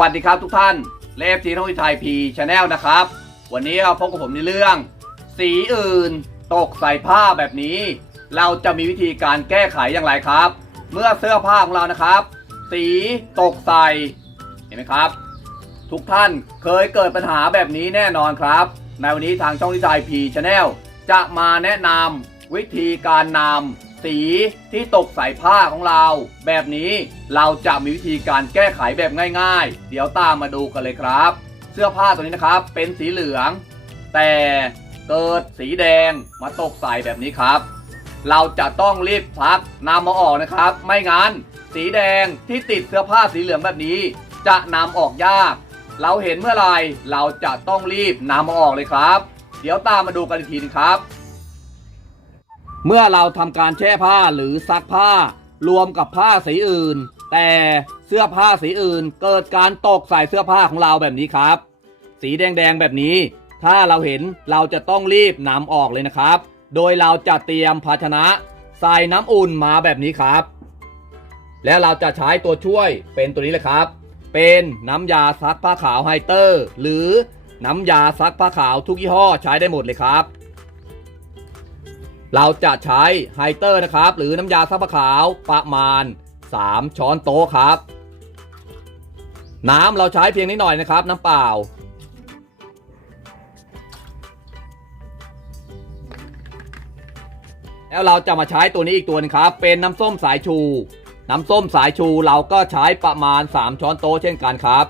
วัสดีครับทุกท่านเลฟทีท่องที่ไทยพีชาแนลนะครับ วันนี้เราพบกับผมในเรื่อง สีอื่น ตกใส่ผ้าแบบนี้ เราจะมีวิธีการแก้ไขอย่างไรครับ เมื่อเสื้อผ้าของเรานะครับ สีตกใส่เห็นไหมครับ ทุกท่านเคยเกิดปัญหาแบบนี้แน่นอนครับ ในวันนี้ทางช่องที่ไทยพีชาแนลจะมาแนะนำวิธีการนำ สีที่ตกใส่ผ้าของเรา แบบนี้เราจะมีวิธีการแก้ไขแบบง่าย ๆ เดี๋ยวตามมาดูกันเลยครับ เสื้อผ้าตัวนี้นะครับเป็นสีเหลือง แต่เกิดสีแดงมาตกใส่แบบนี้ครับ เราจะต้องรีบซักนำมาออกนะครับ ไม่งั้น สีแดงที่ติดเสื้อผ้าสีเหลืองแบบนี้ จะนำออกยาก เราเห็นเมื่อไหรเราจะต้องรีบนำมาออกเลยครับ เดี๋ยวตามมาดูกันอีกทีนครับ เมื่อเราทำการแช่ผ้าหรือซักผ้ารวมกับผ้าสีอื่น แต่เสื้อผ้าสีอื่นเกิดการตกใส่เสื้อผ้าของเราแบบนี้ครับ สีแดงๆแบบนี้ ถ้าเราเห็นเราจะต้องรีบนำออกเลยนะครับ โดยเราจะเตรียมภาชนะใส่น้ำอุ่นมาแบบนี้ครับ แล้วเราจะใช้ตัวช่วยเป็นตัวนี้เลยครับ เป็นน้ำยาซักผ้าขาวไฮเตอร์ หรือน้ำยาซักผ้าขาวทุกยี่ห้อใช้ได้หมดเลยครับ เราจะใช้ไฮเตอร์นะครับ หรือน้ำยาซักผ้าขาวประมาณ 3 ช้อนโต๊ะครับ น้ำเราใช้เพียงนิดหน่อยนะครับ น้ำเปล่า แล้วเราจะมาใช้ตัวนี้อีกตัวหนึงครับ เป็นน้ำส้มสายชู น้ำส้มสายชูเราก็ใช้ประมาณ 3 ช้อนโต๊ะเช่นกันครับ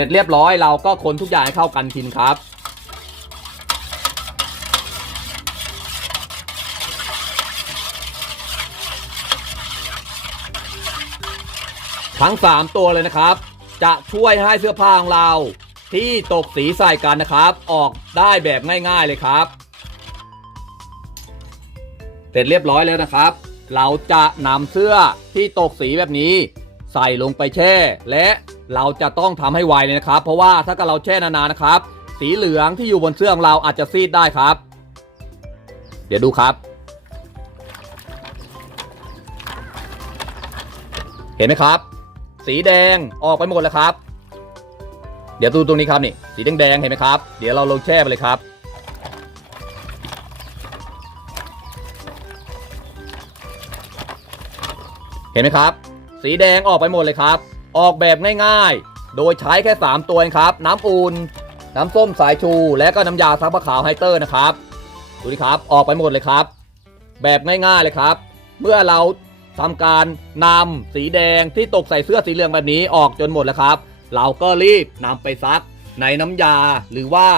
สร็จเรียบร้อยเราก็คนทุกอย่างให้เข้ากันกินครับ ทั้ง 3 ตัวเลยนะครับ จะช่วยให้เสื้อผ้าของเราที่ตกสีใส่กันนะครับ ออกได้แบบง่ายๆเลยครับ เสร็จเรียบร้อยแล้วนะครับ เราจะนำเสื้อที่ตกสีแบบนี้ ใส่ลงไปแช่และ เราจะต้องทำให้ไวเลยนะครับ เพราะว่าถ้าเกิดเราแช่นานๆนะครับ สีเหลืองที่อยู่บนเสื้อของเราอาจจะซีดได้ครับ เดี๋ยวดูครับ เห็นไหมครับ สีแดงออกไปหมดแล้วครับ เดี๋ยวดูตรงนี้ครับนี่ สีแดงๆเห็นไหมครับ เดี๋ยวเราลงแช่ไปเลยครับเห็นไหมครับ สีแดงออกไปหมดเลยครับ ออกแบบง่ายๆ โดยใช้แค่ 3 ตัวเองครับ น้ำอุ่น น้ำส้มสายชู และก็น้ำยาซักผ้าขาวไฮเตอร์นะครับ ดูดิครับ ออกไปหมดเลยครับ แบบง่ายๆเลยครับ เมื่อเราทำการนำสีแดงที่ตกใส่เสื้อสีเหลืองแบบนี้ออกจนหมดแล้วครับ เราก็รีบนำไปซักในน้ำยาหรือว่า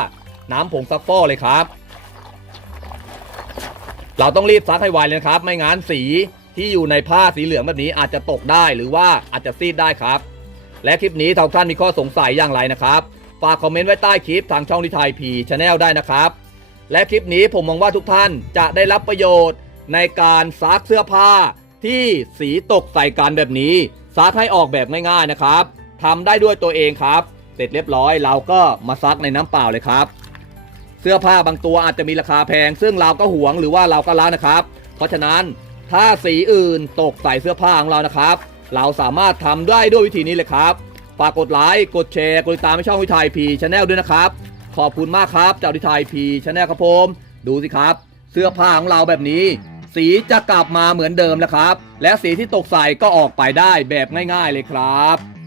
น้ำผงซักฟอกเลยครับ เราต้องรีบซักให้ไวเลยนะครับ ไม่งั้นสีที่อยู่ในผ้าสีเหลืองแบบนี้อาจจะตกได้หรือว่าอาจจะซีดได้ครับ และคลิปนี้ทางท่านมีข้อสงสัยอย่างไรนะครับ ฝากคอมเมนต์ไว้ใต้คลิปทางช่องนิทายพีชาแนลได้นะครับ และคลิปนี้ผมมองว่าทุกท่านจะได้รับประโยชน์ ในการซักเสื้อผ้าที่สีตกใส่กันแบบนี้ซักให้ออกแบบง่ายๆนะครับทำได้ด้วยตัวเองครับ เสร็จเรียบร้อยเราก็มาซักในน้ำเปล่าเลยครับ เสื้อผ้าบางตัวอาจจะมีราคาแพง ซึ่งเราก็หวงหรือว่าเราก็ล้านะครับ เพราะฉะนั้นถ้าสีอื่นตกใส่เสื้อผ้าของเรานะครับ เราสามารถทำได้ด้วยวิธีนี้เลยครับฝากกดไลค์กดแชร์กดติดตามให้ช่องวิทยพีชาแนลด้วยนะครับ ขอบคุณมากครับเจ้าวิทยพีชาแนลครับผมดูสิครับ เสื้อผ้าของเราแบบนี้ สีจะกลับมาเหมือนเดิมแล้วครับ และสีที่ตกใส่ก็ออกไปได้แบบง่าย ๆเลยครับ